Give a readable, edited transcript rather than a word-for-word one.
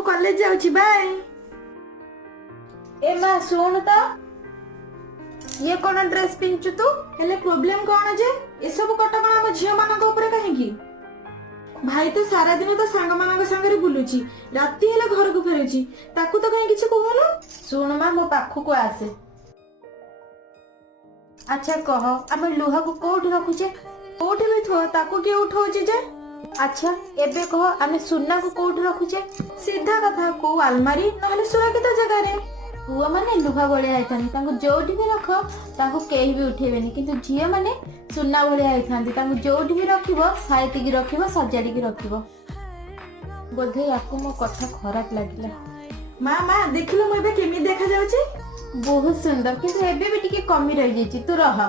College जाऊची bye. ए माँ सुन तो ये कौन ड्रेस पिंचु तू हेले प्रॉब्लम कौन जे ए सब कटकणा हम झियो मानक ऊपर काहेकी। भाई तो सारा दिन तो सांग मानक संगे बुलुची राती हेले घर को फेरुची ताकू तो कहीं किछ कहूनु। सुन माँ मो पाखु को आसे। अच्छा कह आम लुहा को कोठी रखुचे कोठी भी थो ताकू के उठाउची जे। अच्छा एबे कह आम सुना को कोठी रखुचे सीधा कथा को अलमारी नहले सुरक्षित जगह रे। पुआ माने लुहा भलिया आइथानी तांको जोठी भी रख तांको केही भी उठेबेनी किंतु झियो माने सुना भलिया आइथांती तांको जोठी भी रखिबो साइति की रखिबो सजाडी की रखिबो। बोधे याकू मो कथा खराब लागिला। माँ माँ देखिलो मो एबे केमी देखा जाउची बहुत सुंदर किंतु एबे भी टिके कमी रह जाइची तू रह।